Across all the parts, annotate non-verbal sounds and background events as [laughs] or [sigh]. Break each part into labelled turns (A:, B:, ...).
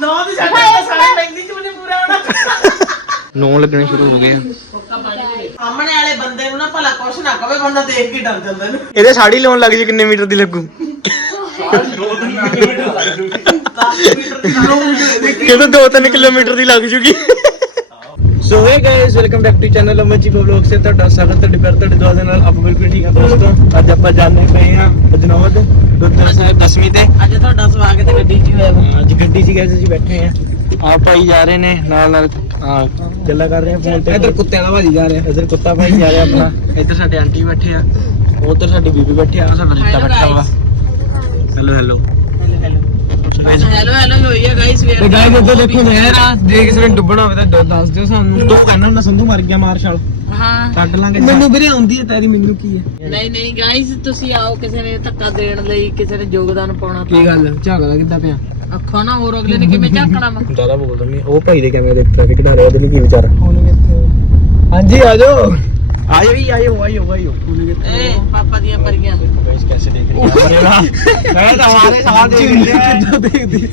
A: ਨੌ ਦੀ ਸਾਡੇ ਸਾਰੇ ਪੈਂਦੀ ਚ ਮੈਨੂੰ ਪੂਰਾ ਹੋਣਾ।
B: ਨੌ ਲੱਗਣੇ ਸ਼ੁਰੂ ਹੋ ਗਏ।
A: ਸਾਹਮਣੇ ਵਾਲੇ ਬੰਦੇ ਨੂੰ ਨਾ ਭਲਾ ਕੁਛ ਨਾ ਕਵੇ ਬੰਦਾ ਦੇਖ ਕੇ ਡਰ ਜਾਂਦਾ ਇਹਨੂੰ
B: ਇਹਦੇ ਸਾੜੀ ਲਾਉਣ ਲੱਗ ਜੀ ਕਿੰਨੇ ਮੀਟਰ ਦੀ ਲੱਗੂ?
A: 10 ਮੀਟਰ ਦੀ ਲਾਉਂ
B: ਕਿਤੇ 2-3 ਕਿਲੋਮੀਟਰ ਦੀ ਲੱਗ ਜੂਗੀ। So hey guys welcome back to channel Amarji vlog ਸੇ ਤੁਹਾਡਾ ਸਵਾਗਤ ਤੁਹਾਡੇ ਪਿਆਰ ਤੁਹਾਡੇ ਦੁਆ ਦੇ ਨਾਲ ਆਪਾਂ ਬਿਲਕੁਲ ਠੀਕ ਆ ਦੋਸਤੋ। ਅੱਜ ਆਪਾਂ ਜਾਣੇ ਪਏ ਆ ਅਜਨੌਦ ਗੁਰਦੁਆਰਾ ਸਾਹਿਬ ਦਸਵੀਂ ਤੇ।
A: ਅੱਜ ਤੁਹਾਡਾ ਸਵਾਗਤ ਹੈ ਗੱਡੀ 'ਚ ਹੀ ਹੋਇਆ।
B: ਅੱਜ ਗੱਡੀ 'ਚ ਗਏ ਅਸੀਂ ਬੈਠੇ ਆ ਆ ਭਾਈ ਜਾ ਰਹੇ ਨੇ ਨਾਲ ਨਾਲ ਆ ਗੱਲਾਂ ਕਰ ਰਹੇ ਆ ਫੋਨ ਤੇ।
C: ਇਧਰ ਕੁੱਤਿਆਂ ਦਾ ਭਾਜੀ ਜਾ ਰਿਹਾ।
B: ਇਧਰ ਕੁੱਤਾ ਭਾਈ ਜਾ ਰਿਹਾ ਆਪਣਾ। ਇੱਧਰ ਸਾਡੇ ਆਂਟੀ ਬੈਠੇ ਆ ਉਧਰ ਸਾਡੀ ਬੀਬੀ ਬੈਠੀ ਆ। ਸਾਡਾ
A: Hello,
B: ਬੈਠਾ ਵਾ
A: guys.
B: Hello hello
A: hello hello ਹੋਈ ਹੈ ਗਾਇਸ ਵੀ
C: ਤੇ ਗਾਇਸ ਇੱਧਰ ਦੇਖੋ ਨਹਿਰ ਆ। ਜੇ ਕਿਸੇ ਨੇ ਡੁੱਬਣਾ ਹੋਵੇ ਤਾਂ ਦ- ਦੱਸ ਦਿਓ ਸਾਨੂੰ।
B: ਤੂੰ ਕਹਿੰਦਾ ਹੁੰਦਾ ਸੰਧੂ ਮਰ ਗਿਆ ਮਾਰਸ਼ਲ
A: ਹਾਂ।
B: ਕੱਢ ਲਾਂਗੇ।
C: ਮੈਨੂੰ ਵੀਰੇ ਆਉਂਦੀ ਹੈ ਤੇਰੀ ਮੈਨੂੰ ਕੀ ਹੈ?
A: ਨਹੀਂ ਨਹੀਂ ਗਾਇਸ ਤੁਸੀਂ ਆਓ ਕਿਸੇ ਨੇ ਧੱਕਾ ਦੇਣ ਲਈ ਕਿਸੇ ਨੇ ਯੋਗਦਾਨ ਪਾਉਣਾ
C: ਕੀ ਗੱਲ? ਝਾਕਦਾ ਕਿੱਦਾਂ ਪਿਆ?
A: ਅੱਖਾਂ ਨਾ ਹੋਰ ਅਗਲੇ ਨੇ ਕਿਵੇਂ ਝਾਕਣਾ ਵਾ?
B: ਜ਼ਿਆਦਾ ਬੋਲਦਾ ਨਹੀਂ ਉਹ ਭਾਈ ਦੇ ਕਿਵੇਂ ਦੇ ਟ੍ਰੈਫਿਕ ਖਿਡਾ ਰਿਹਾ ਉਹਦੇ ਲਈ ਕੀ ਵਿਚਾਰ
C: ਹਾਂਜੀ ਆ ਜਾਓ।
B: ਆਇਓ ਹੀ ਆਇਓ ਆਇਓ ਆਇਓ।
A: ਏ ਪਾਪਾ ਦੀਆਂ ਪਰੀਆਂ।
B: ਗਾਇਸ ਕੈਸੇ ਦੇਖ ਰਹੇ ਹੋ ਮੈਂ ਤਾਂ ਹਮਾਰੇ ਸਾਥ ਦੇਖ ਰਹੇ
C: ਕਿੱਦਾਂ ਦੇਖਦੀ?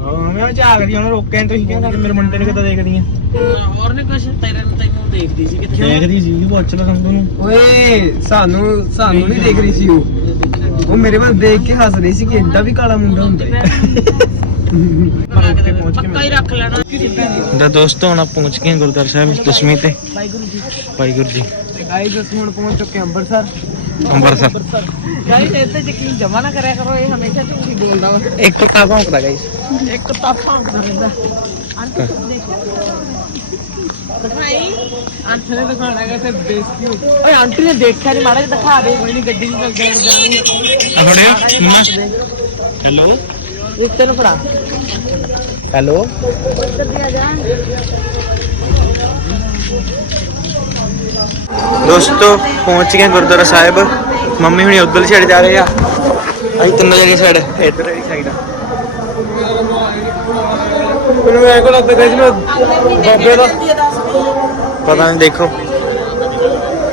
B: ਹਾਂ ਮੈਂ ਝਾਕ ਰਹੀ ਉਹਨੇ ਰੋਕਿਆ ਨੀ, ਤੁਸੀਂ ਕਹਿੰਦਾ ਮੇਰੇ ਮੁੰਡੇ ਨੂੰ ਕਿੱਦਾਂ ਦੇਖਦੀ ਆ?
A: ਹੋਰ ਨਹੀਂ ਕੁਛ? ਤੇਰੇ ਨੂੰ ਤੈਨੂੰ ਦੇਖਦੀ ਸੀ ਕਿੱਥੇ
B: ਦੇਖਦੀ ਸੀ ਪੁੱਛ ਲਓ ਸੰਧੂ ਨੂੰ।
C: ਓਏ ਸਾਨੂੰ ਸਾਨੂੰ ਨਹੀਂ ਦੇਖ ਰਹੀ ਸੀ ਉਹ। ਉਹ ਮੇਰੇ ਵੱਲ ਦੇਖ ਕੇ ਹੱਸ ਰਹੀ ਸੀ ਕਿ ਐਡਾ ਵੀ ਕਾਲਾ ਮੁੰਡਾ ਹੁੰਦਾ ਹੈ।
A: ਪੱਕਾ ਹੀ ਰੱਖ ਲੈਣਾ
B: ਦਾ ਦੋਸਤੋ ਹੁਣ ਆਪਾਂ ਪਹੁੰਚ ਗਏ ਹਾਂ ਗੁਰਦੁਆਰਾ ਸਾਹਿਬ ਦਸਵੀਂ ਤੇ।
A: ਵਾਹਿਗੁਰੂ ਜੀ
B: ਭਾਈ ਗੁਰੂ ਜੀ।
C: ਗਾਇਸ ਅਸੀਂ ਹੁਣ ਪਹੁੰਚ ਚੁੱਕੇ ਅੰਮ੍ਰਿਤਸਰ
B: ਅੰਮ੍ਰਿਤਸਰ
A: ਗਾਇਸ ਇੱਥੇ ਯਕੀਨ ਜਮਾ ਨਾ ਕਰਿਆ ਕਰੋ ਇਹ ਹਮੇਸ਼ਾ ਝੂਠ ਬੋਲਦਾ ਵਾ।
B: ਇੱਕ ਕੁੱਤਾ ਭੌਂਕਦਾ ਗਾਇਸ
A: ਇੱਕ ਤਾਂ ਭੌਂਕਦਾ ਰਹਿੰਦਾ। ਦੇਖੋ। ਦਿਖਾਈ?
C: ਆਂਟੀ ਨੇ ਦਿਖਾਣਾ ਹੈ ਤੇ ਬੇਇੱਜ਼ਤੀ ਹੋ
A: ਓਏ ਆਂਟੀ ਨੇ ਦੇਖਿਆ ਨਹੀਂ ਮਾੜਾ ਜਿਹਾ ਦਿਖਾ ਦੇ ਕੋਈ ਨਹੀਂ ਗੱਡੀ ਨੂੰ ਲੱਗ ਜਾਣੀ।
B: ਆ ਥੋੜੇ ਹੈਲੋ?
A: ਇੱਕ ਤੈਨੂੰ ਫੜਾ।
B: ਹੈਲੋ। ਦੋਸਤੋ ਪਹੁੰਚ ਗਏ ਗੁਰਦੁਆਰਾ ਸਾਹਿਬ। ਮੰਮੀ ਹੁਣੀ ਉਧਰ ਛੱਡ ਜਾ ਰਹੇ ਆ। ਅਸੀਂ ਤਿੰਨ ਜਣੇ ਸਾਈਡ। ਇੱਧਰ ਵਾਲੀ ਸਾਈਡ ਆ।
C: ਮੈਨੂੰ ਐ ਕੋ ਲੱਗਦਾ ਗਾਇਸ ਮੈਂ ਬਾਬੇ ਦਾ।
B: ਪਤਾ ਨਹੀਂ ਦੇਖੋ।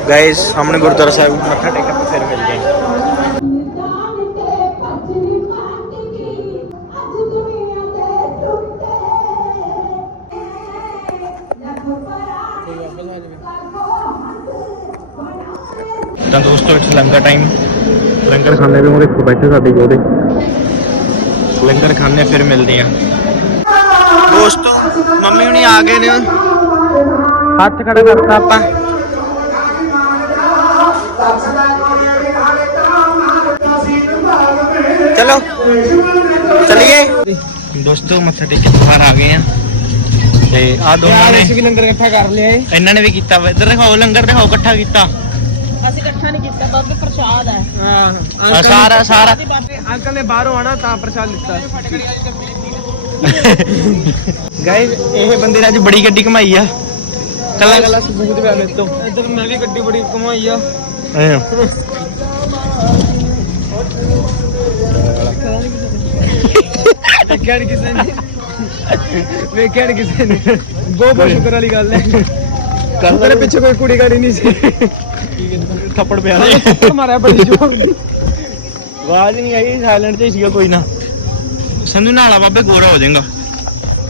B: ਗਾਇਸ ਸਾਹਮਣੇ ਗੁਰਦੁਆਰਾ ਸਾਹਿਬ ਮੱਥਾ ਟੇਕ ਕੇ ਫਿਰ ਮਿਲਦੇ ਹਾਂ ਤਾਂ ਦੋਸਤੋ ਇੱਥੇ ਲੰਗਰ ਟਾਈਮ ਲੰਗਰ ਖਾਣੇ ਦੇ ਮੂਹਰੇ ਬੈਠੇ ਸਾਡੇ ਜੋੜੇ ਲੰਗਰ ਖਾਣੇ ਫਿਰ ਮਿਲਦੇ ਆ ਦੋਸਤੋ ਮੰਮੀ ਹੁਣੀ ਆ ਗਏ ਨੇ। ਹੱਥ ਖੜਾ ਕਰਤਾ ਆਪਾਂ। ਚਲੋ ਚਲਿਏ। ਦੋਸਤੋ ਮੱਥਾ ਟੇਕ ਕੇ ਬਾਹਰ ਆ ਗਏ ਆ ਤੇ ਆ ਦੋਨਾਂ ਨੇ
C: ਵੀ ਲੰਗਰ ਇਕੱਠਾ ਕਰ ਲਿਆ
B: ਇਹਨਾਂ ਨੇ ਵੀ ਕੀਤਾ। ਵਾ ਇੱਧਰ ਦਿਖਾਓ ਲੰਗਰ ਦਿਖਾਓ ਇਕੱਠਾ ਕੀਤਾ।
A: ਅਸੀਂ ਇਕੱਠਾ ਨਹੀਂ ਕੀਤਾ ਬਾਬੇ ਪ੍ਰਸ਼ਾਦ ਹੈ।
C: ਹਾਂ
B: ਆ ਸਾਰਾ ਸਾਰਾ
C: ਅੰਕਲ ਨੇ ਬਾਹਰੋਂ ਆਣਾ ਤਾਂ ਪ੍ਰਸ਼ਾਦ ਲਿੱਤਾ
B: ਗਾਇਸ ਇਹ ਬੰਦੇ ਨੇ ਅੱਜ ਬੜੀ ਗੱਡੀ ਕਮਾਈ ਆ। ਕੱਲਾ ਕੱਲਾ
C: ਸਬੂਤ ਪਿਆ ਮੇਰੇ ਤੋਂ। ਇੱਧਰ ਮੈਂ ਵੀ ਗੱਡੀ ਬੜੀ ਕਮਾਈ ਆ।
B: ਐਂ।
C: ਵੇਖਿਆ ਨੀ ਕਿਸੇ ਨੇ। ਵੇਖਿਆ ਨੀ ਕਿਸੇ ਨੇ। ਬਹੁਤ ਬਹੁਤ ਸ਼ੁਕਰ ਵਾਲੀ ਗੱਲ ਹੈ। ਮੇਰੇ ਪਿੱਛੇ ਕੋਈ ਕੁੜੀ ਗਾੜੀ ਨਹੀਂ ਸੀ।
B: ਥੱਪੜ ਪਿਆ
C: ਥੱਪੜ ਮਾਰਿਆ ਬੜੀ ਜੋਰ
B: ਆਵਾਜ਼ ਨਹੀਂ ਆਈ ਸਾਇਲੈਂਟ ਤੇ ਸੀਗਾ ਕੋਈ ਨਾ। ਸੰਧੂ ਨਾਲਾ ਬਾਬੇ ਗੋਰਾ ਹੋ ਜਾਏਗਾ।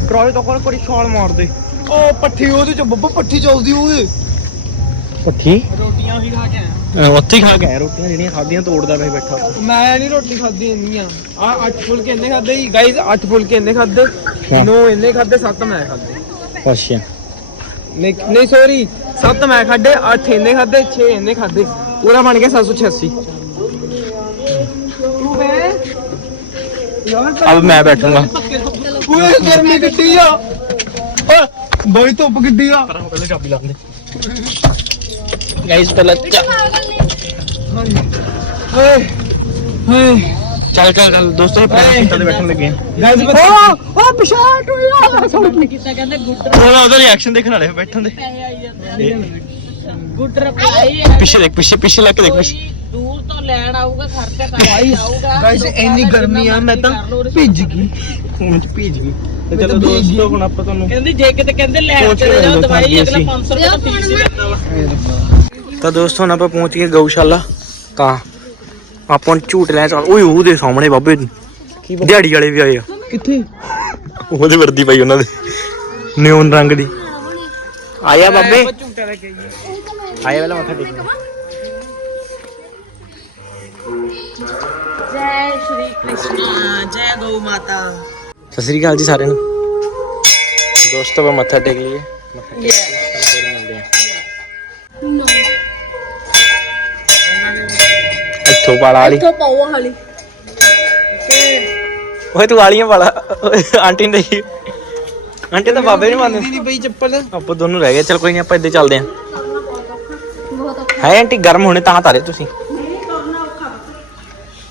C: ਟਰਾਲੇ ਤੋਂ ਕੋਲ ਕੋਈ ਛਾਲ ਮਾਰ ਦੇ। ਉਹ ਪੱਠੀ ਉਹਦੇ ਚ ਬੱਬਾ ਪੱਠੀ ਚੱਲਦੀ ਉਹਦੇ
B: ਪੱਠੀ?
C: ਰੋਟੀਆਂ ਉਹੀ ਖਾ ਕੇ ਆਇਆ।
B: ਉੱਥੇ ਹੀ ਖਾ ਕੇ ਆਇਆ ਰੋਟੀਆਂ ਜਿਹੜੀਆਂ ਖਾਧੀਆਂ ਤੋੜਦਾ ਪਿਆ ਬੈਠਾ।
C: ਮੈਂ ਨਹੀਂ ਰੋਟੀ ਖਾਦੀ ਇੰਨੀ ਆ। ਆ ਅੱਠ ਫੁਲਕੇ ਇੰਨੇ ਖਾਦੇ ਹੀ ਗਾਈਜ਼ ਅੱਠ ਫੁਲਕੇ ਇੰਨੇ ਖਾਦੇ
B: ਹਾਂ।
C: ਨੌ ਇੰਨੇ ਖਾਦੇ ਸੱਤ ਮੈਂ ਖਾਦੇ
B: ਅੱਛਾ।
C: ਨਹੀਂ ਨਹੀਂ ਸੌਰੀ ਸੱਤ ਮੈਂ ਖਾਦੇ ਅੱਠ ਇੰਨੇ ਖਾਦੇ 6 ਇੰਨੇ ਖਾਦੇ ਪੂਰਾ ਬਣ ਗਿਆ 786 ਤੂੰ ਬੈ
B: ਅਬ ਮੈਂ ਬੈਠੂੰਗਾ।
C: ਓਏ ਗਰਮੀ ਕਿੱਡੀ ਆ। ਓਏ ਬੜੀ ਧੁੱਪ ਕਿੱਡੀ ਆ।
B: ਪਹਿਲੇ ਚਾਬੀ ਲਾ ਦੇ ਗਾਇਸ ਪਹਿਲਾਂ
C: ਓਏ ਓਏ।
B: ਚੱਲ ਚੱਲ ਚੱਲ ਦੋਸਤੋ ਆਪਣੇ ਤੇ ਬੈਠਣ ਲੱਗੇ ਆ
C: ਗਾਈਜ਼ ਓ ਓ ਪਿਸ਼ਾਟ ਹੋਇਆ
A: ਕੀਤਾ ਕਹਿੰਦੇ
B: ਉਹਦਾ ਉਹਦਾ ਰਿਐਕਸ਼ਨ ਦੇਖਣ ਵਾਲੇ ਬੈਠਣ ਦੇ।
A: ਗੁੱਡ ਰਿਪਲਾਈ ਹੈ
B: ਪਿੱਛੇ ਦੇਖ ਪਿੱਛੇ ਪਿੱਛੇ ਲੱਗ ਕੇ ਦੇਖ ਪਿੱਛੇ।
A: ਕੋਈ ਦੂਰ ਤੋਂ ਲੈਣ ਆਊਗਾ ਖਰਚਾ ਕਰਕੇ ਆਊਗਾ।
C: ਗਾਈਜ਼ ਇੰਨੀ ਗਰਮੀ ਆ ਮੈਂ ਤਾਂ ਭਿੱਜ ਗਈ।
B: ਹੁਣ ਚ ਭੀਜ ਗਈ। ਤੇ
C: ਮੈਂ
B: ਚਲੋ
C: ਤਾਂ।
B: ਦੋਸਤੋ ਹੁਣ ਆਪਾਂ ਤੁਹਾਨੂੰ
A: ਕਹਿੰਦੀ ਜੇ ਕਿਤੇ ਕਹਿੰਦੇ ਲੈਣ
B: ਪਹੁੰਚ
A: ਚਲੇ ਜਾਓ
B: ਗਏ
A: ਦਵਾਈ। ਅਗਲਾ 500 ਰੁਪਏ ਦਾ ਫੀਸ ਹੀ ਲੈਂਦਾ ਵਾ।
B: ਤਾਂ ਦੋਸਤੋ ਹੁਣ ਆਪਾਂ ਪਹੁੰਚ ਗਏ ਗਊਸ਼ਾਲਾ। ਤਾਂ ਆਪਾਂ ਝੂਟ ਲੈ ਚੱਲ। ਓਏ ਉਹਦੇ ਸਾਹਮਣੇ ਬਾਬੇ। ਦਿਹਾੜੀ ਵਾਲੇ ਵੀ ਆਏ ਆ।
C: ਕਿੱਥੇ?
B: ਉਹਦੇ ਵਰਦੀ ਪਈ ਉਹਨਾਂ ਦੇ। ਨਿਊਨ ਰੰਗ ਦੀ। ਆਇਆ ਬਾਬੇ।
C: ਝੂਟਾ ਲੈ ਕੇ
B: ਆਇਆ ਵਾਲਾ ਮੱਥਾ ਟੇਕ।
A: ਜੈ ਸ਼੍ਰੀ ਕ੍ਰਿਸ਼ਨ। ਜੈ ਗਊ ਮਾਤਾ।
B: ਸਤਿ ਸ੍ਰੀ ਅਕਾਲ ਜੀ ਸਾਰਿਆਂ ਨੂੰ। ਦੋਸਤੋ ਆਪਾਂ ਮੱਥਾ ਟੇਕ ਲਈਏ। ਮੱਥਾ ਟੇਕ ਕੇ ਫਿਰ ਮਿਲਦੇ ਆ ਇੱਥੋਂ ਵਾਲਾ ਵਾਲੀ।
D: ਇੱਥੋਂ ਪਾਓ ਹਾਲੀ
B: ਓਏ ਤੂੰ ਵਾਲੀਆਂ ਵਾਲਾ। ਆਂਟੀ ਨੇ ਦੇਖੀ ਆਂਟੀ ਤਾਂ ਬਾਬੇ ਨਹੀਂ ਮੰਨਦੇ
C: ਨਹੀਂ ਬਈ ਚੱਪਲ।
B: ਆਪਾਂ ਦੋਨੋਂ ਰਹਿ ਗਏ ਚਲ ਕੋਈ ਨਹੀਂ ਆਪਾਂ ਇੱਥੇ ਚੱਲਦੇ ਆਂ ਹੈ ਆਂਟੀ ਗਰਮ ਹੋਣੇ ਤਾਂ ਤਾਰੇ ਤੁਸੀਂ।